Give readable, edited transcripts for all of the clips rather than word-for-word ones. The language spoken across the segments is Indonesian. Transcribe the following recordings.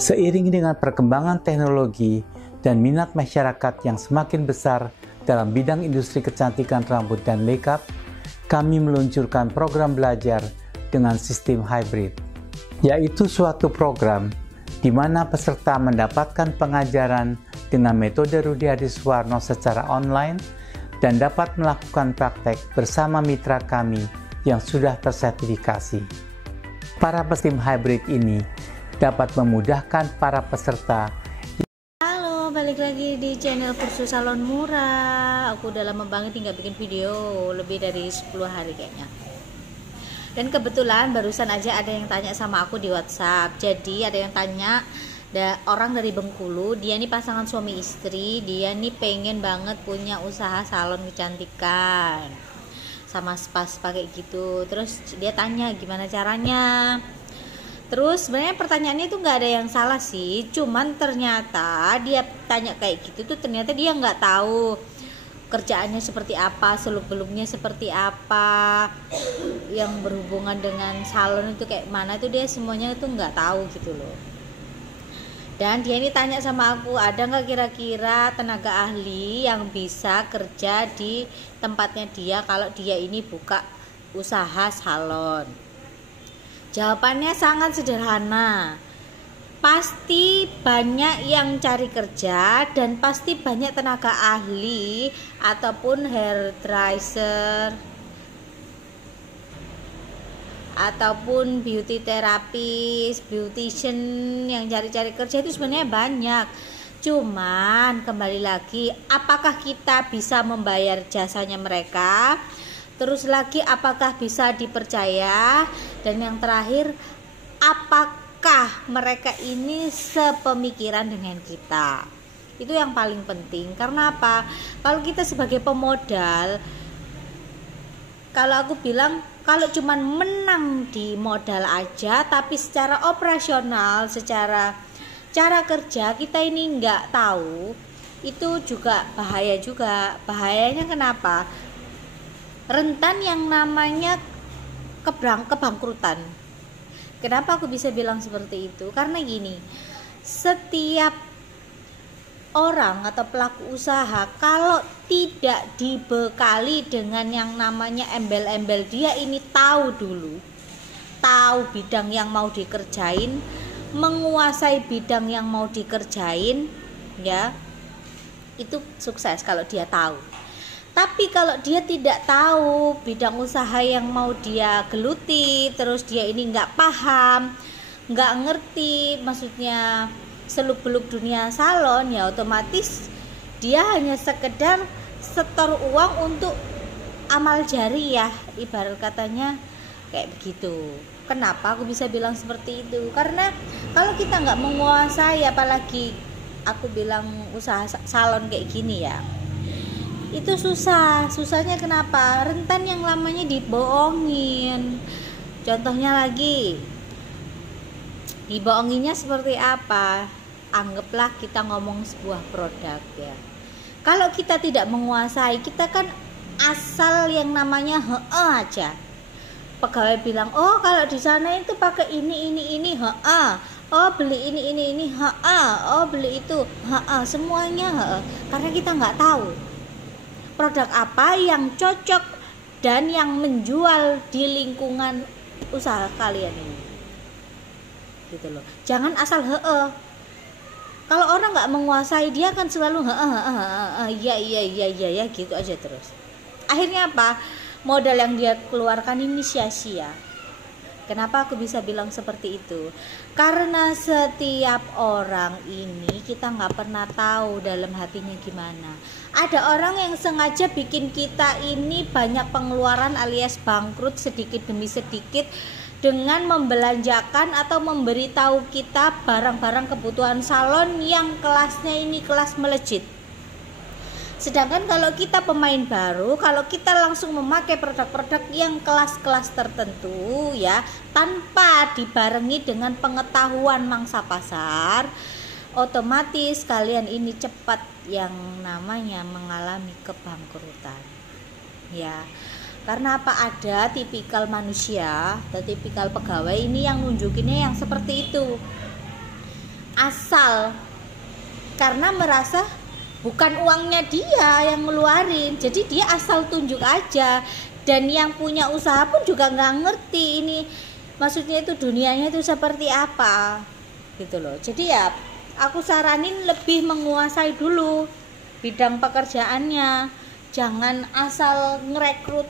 Seiring dengan perkembangan teknologi dan minat masyarakat yang semakin besar dalam bidang industri kecantikan rambut dan makeup, kami meluncurkan program belajar dengan sistem hybrid, yaitu suatu program di mana peserta mendapatkan pengajaran dengan metode Rudi Hadiswarno secara online dan dapat melakukan praktek bersama mitra kami yang sudah tersertifikasi. Para sistem hybrid ini dapat memudahkan para peserta. Halo, balik lagi di channel Kursus Salon Murah. Aku udah lama banget nggak bikin video, lebih dari 10 hari kayaknya. Dan kebetulan barusan aja ada yang tanya sama aku di WhatsApp. Jadi ada yang tanya, orang dari Bengkulu, dia nih pasangan suami istri, dia nih pengen banget punya usaha salon kecantikan sama spa kayak gitu. Terus dia tanya gimana caranya. Terus sebenarnya pertanyaannya itu nggak ada yang salah sih, cuman ternyata dia tanya kayak gitu tuh ternyata dia nggak tahu kerjaannya seperti apa, seluk-beluknya seperti apa, yang berhubungan dengan salon itu kayak mana, itu dia semuanya itu nggak tahu gitu loh. Dan dia ini tanya sama aku, ada nggak kira-kira tenaga ahli yang bisa kerja di tempatnya dia kalau dia ini buka usaha salon? Jawabannya sangat sederhana. Pasti banyak yang cari kerja dan pasti banyak tenaga ahli ataupun hairdresser ataupun beauty therapist, beautician yang cari-cari kerja itu sebenarnya banyak. Cuman kembali lagi, apakah kita bisa membayar jasanya mereka? Terus lagi, apakah bisa dipercaya? Dan yang terakhir, apakah mereka ini sepemikiran dengan kita? Itu yang paling penting. Karena apa? Kalau kita sebagai pemodal, kalau aku bilang, kalau cuman menang di modal aja, tapi secara operasional, secara cara kerja kita ini nggak tahu, itu juga bahaya juga. Bahayanya kenapa? Rentan yang namanya kebangkrutan. Kenapa aku bisa bilang seperti itu? Karena gini, setiap orang atau pelaku usaha kalau tidak dibekali dengan yang namanya embel-embel, dia ini tahu dulu, tahu bidang yang mau dikerjain, menguasai bidang yang mau dikerjain, ya, itu sukses kalau dia tahu. Tapi kalau dia tidak tahu bidang usaha yang mau dia geluti, terus dia ini nggak paham, nggak ngerti maksudnya seluk-beluk dunia salon, ya otomatis dia hanya sekedar setor uang untuk amal jariah, ibarat katanya kayak begitu. Kenapa aku bisa bilang seperti itu? Karena kalau kita nggak menguasai, apalagi aku bilang usaha salon kayak gini ya, itu susahnya kenapa? Rentan yang lamanya dibohongin. Contohnya lagi, dibohonginnya seperti apa? Anggaplah kita ngomong sebuah produk ya, kalau kita tidak menguasai, kita kan asal yang namanya aja. Pegawai bilang, oh kalau di sana itu pakai ini, oh beli ini, oh beli itu, semuanya karena kita nggak tahu produk apa yang cocok dan yang menjual di lingkungan usaha kalian ini, gitu loh. Jangan asal kalau orang nggak menguasai, dia akan selalu iya gitu aja terus. Akhirnya apa? Modal yang dia keluarkan ini sia-sia. Kenapa aku bisa bilang seperti itu? Karena setiap orang ini kita nggak pernah tahu dalam hatinya gimana. Ada orang yang sengaja bikin kita ini banyak pengeluaran alias bangkrut sedikit demi sedikit dengan membelanjakan atau memberitahu kita barang-barang kebutuhan salon yang kelasnya ini kelas melejit. Sedangkan kalau kita pemain baru, kalau kita langsung memakai produk-produk yang kelas-kelas tertentu ya, tanpa dibarengi dengan pengetahuan mangsa pasar, otomatis kalian ini cepat yang namanya mengalami kebangkrutan. Ya. Karena apa, ada tipikal manusia atau tipikal pegawai ini yang nunjukinnya yang seperti itu, asal karena merasa bukan uangnya dia yang ngeluarin, jadi dia asal tunjuk aja. Dan yang punya usaha pun juga nggak ngerti ini maksudnya itu dunianya itu seperti apa gitu loh. Jadi ya aku saranin lebih menguasai dulu bidang pekerjaannya, jangan asal ngerekrut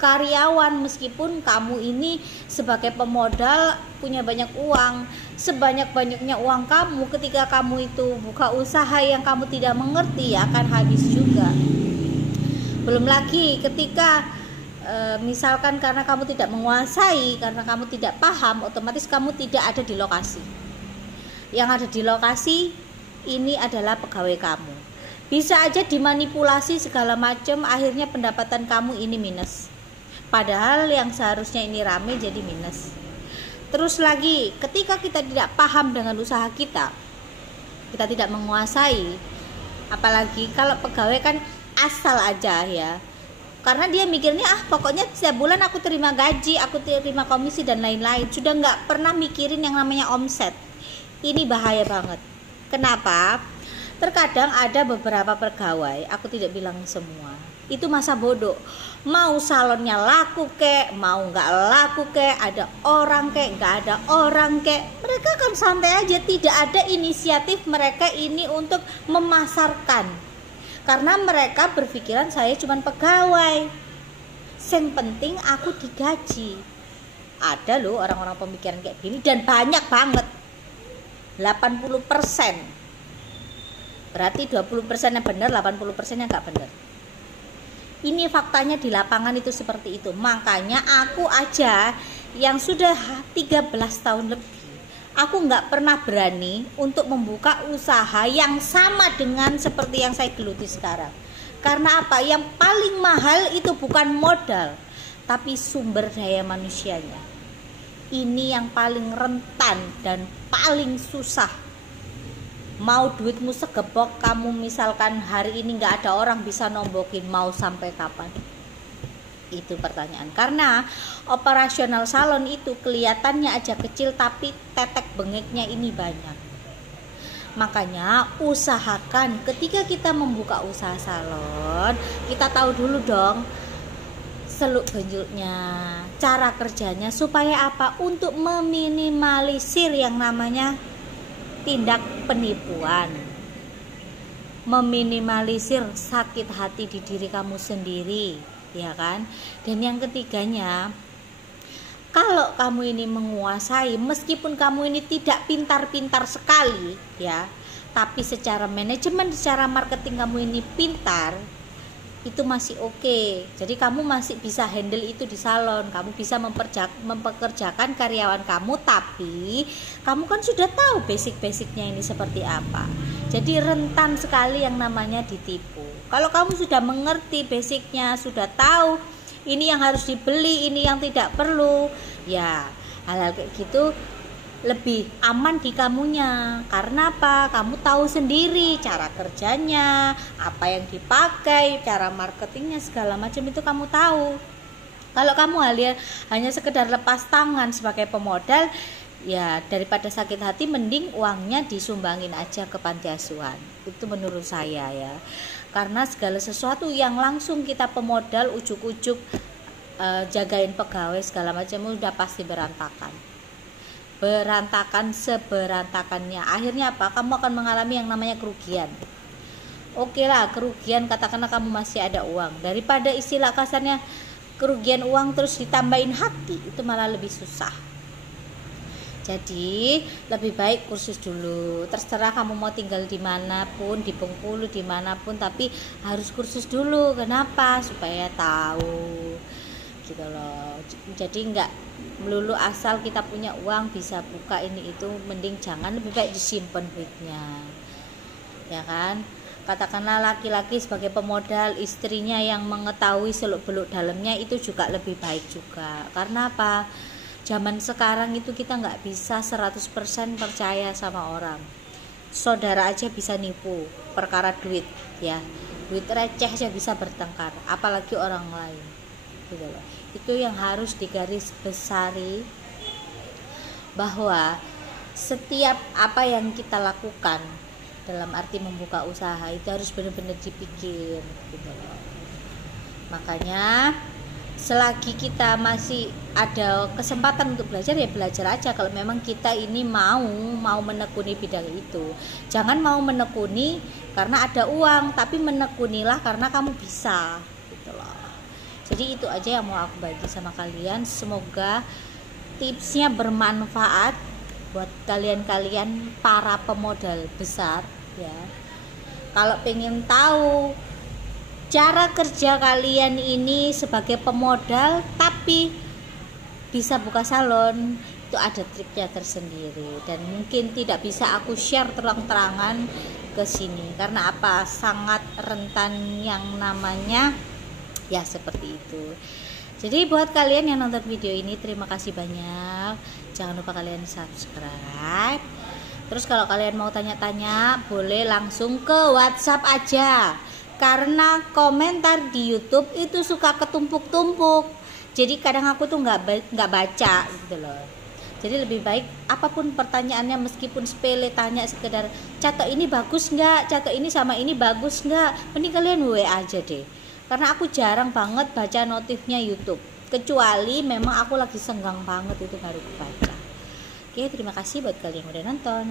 karyawan meskipun kamu ini sebagai pemodal punya banyak uang. Sebanyak-banyaknya uang kamu, ketika kamu itu buka usaha yang kamu tidak mengerti, akan habis juga. Belum lagi ketika misalkan karena kamu tidak menguasai, karena kamu tidak paham, otomatis kamu tidak ada di lokasi. Yang ada di lokasi ini adalah pegawai kamu. Bisa aja dimanipulasi segala macam, akhirnya pendapatan kamu ini minus. Padahal yang seharusnya ini rame jadi minus. Terus lagi, ketika kita tidak paham dengan usaha kita tidak menguasai, apalagi kalau pegawai kan asal aja ya. Karena dia mikirnya pokoknya setiap bulan aku terima gaji, aku terima komisi dan lain-lain. Sudah nggak pernah mikirin yang namanya omset. Ini bahaya banget. Kenapa? Terkadang ada beberapa pegawai, aku tidak bilang semua, itu masa bodoh. Mau salonnya laku kek, mau nggak laku kek, ada orang kek, nggak ada orang kek, mereka kan santai aja, tidak ada inisiatif mereka ini untuk memasarkan. Karena mereka berpikiran saya cuma pegawai, yang penting aku digaji. Ada loh orang-orang pemikiran kayak gini dan banyak banget, 80%. Berarti 20% yang benar, 80% yang nggak benar. Ini faktanya di lapangan itu seperti itu. Makanya aku aja yang sudah 13 tahun lebih, aku nggak pernah berani untuk membuka usaha yang sama dengan seperti yang saya geluti sekarang. Karena apa? Yang paling mahal itu bukan modal, tapi sumber daya manusianya. Ini yang paling rentan dan paling susah. Mau duitmu segepok, kamu misalkan hari ini nggak ada orang bisa nombokin, mau sampai kapan? Itu pertanyaan. Karena operasional salon itu kelihatannya aja kecil, tapi tetek bengeknya ini banyak. Makanya usahakan ketika kita membuka usaha salon, kita tahu dulu dong seluk beluknya, cara kerjanya, supaya apa? Untuk meminimalisir yang namanya tindak penipuan, meminimalisir sakit hati di diri kamu sendiri, ya kan? Dan yang ketiganya, kalau kamu ini menguasai, meskipun kamu ini tidak pintar-pintar sekali ya, tapi secara manajemen, secara marketing kamu ini pintar, itu masih oke. Jadi kamu masih bisa handle itu di salon, kamu bisa mempekerjakan karyawan kamu, tapi kamu kan sudah tahu basic-basicnya ini seperti apa. Jadi rentan sekali yang namanya ditipu. Kalau kamu sudah mengerti basicnya, sudah tahu ini yang harus dibeli, ini yang tidak perlu, ya hal-hal kayak gitu lebih aman di kamunya. Karena apa? Kamu tahu sendiri cara kerjanya, apa yang dipakai, cara marketingnya, segala macam itu kamu tahu. Kalau kamu hanya sekedar lepas tangan sebagai pemodal, ya daripada sakit hati mending uangnya disumbangin aja ke panti asuhan. Itu menurut saya ya. Karena segala sesuatu yang langsung kita pemodal ujuk-ujuk jagain pegawai segala macam udah pasti berantakan seberantakannya. Akhirnya apa? Kamu akan mengalami yang namanya kerugian. Oke lah, kerugian, katakanlah kamu masih ada uang, daripada istilah kasarnya kerugian uang terus ditambahin hati, itu malah lebih susah. Jadi lebih baik kursus dulu. Terserah kamu mau tinggal dimanapun, di Bengkulu, dimanapun, tapi harus kursus dulu. Kenapa? Supaya tahu gitu loh. Jadi nggak melulu asal kita punya uang bisa buka ini itu, mending jangan, lebih baik disimpan duitnya, ya kan? Katakanlah laki-laki sebagai pemodal, istrinya yang mengetahui seluk-beluk dalamnya, itu juga lebih baik juga. Karena apa? Zaman sekarang itu kita nggak bisa 100% percaya sama orang. Saudara aja bisa nipu perkara duit ya, duit receh aja bisa bertengkar, apalagi orang lain. gitu loh. Itu yang harus digaris besari, bahwa setiap apa yang kita lakukan dalam arti membuka usaha itu harus benar-benar dipikir gitu loh. Makanya selagi kita masih ada kesempatan untuk belajar, ya belajar aja. Kalau memang kita ini mau menekuni bidang itu, jangan mau menekuni karena ada uang, tapi menekunilah karena kamu bisa gitu loh. Jadi itu aja yang mau aku bagi sama kalian. Semoga tipsnya bermanfaat buat kalian para pemodal besar ya. Kalau pengen tahu cara kerja kalian ini sebagai pemodal tapi bisa buka salon, itu ada triknya tersendiri dan mungkin tidak bisa aku share terang-terangan ke sini karena apa, sangat rentan yang namanya ya seperti itu. Jadi buat kalian yang nonton video ini, terima kasih banyak. Jangan lupa kalian subscribe. Terus kalau kalian mau tanya-tanya, boleh langsung ke WhatsApp aja. Karena komentar di YouTube itu suka ketumpuk-tumpuk. Jadi kadang aku tuh nggak baca gitu loh. Jadi lebih baik apapun pertanyaannya, meskipun sepele, tanya sekedar catok ini bagus nggak, catok ini sama ini bagus nggak, mending kalian WA aja deh. Karena aku jarang banget baca notifnya YouTube, kecuali memang aku lagi senggang banget itu baru baca. Oke, terima kasih buat kalian yang udah nonton.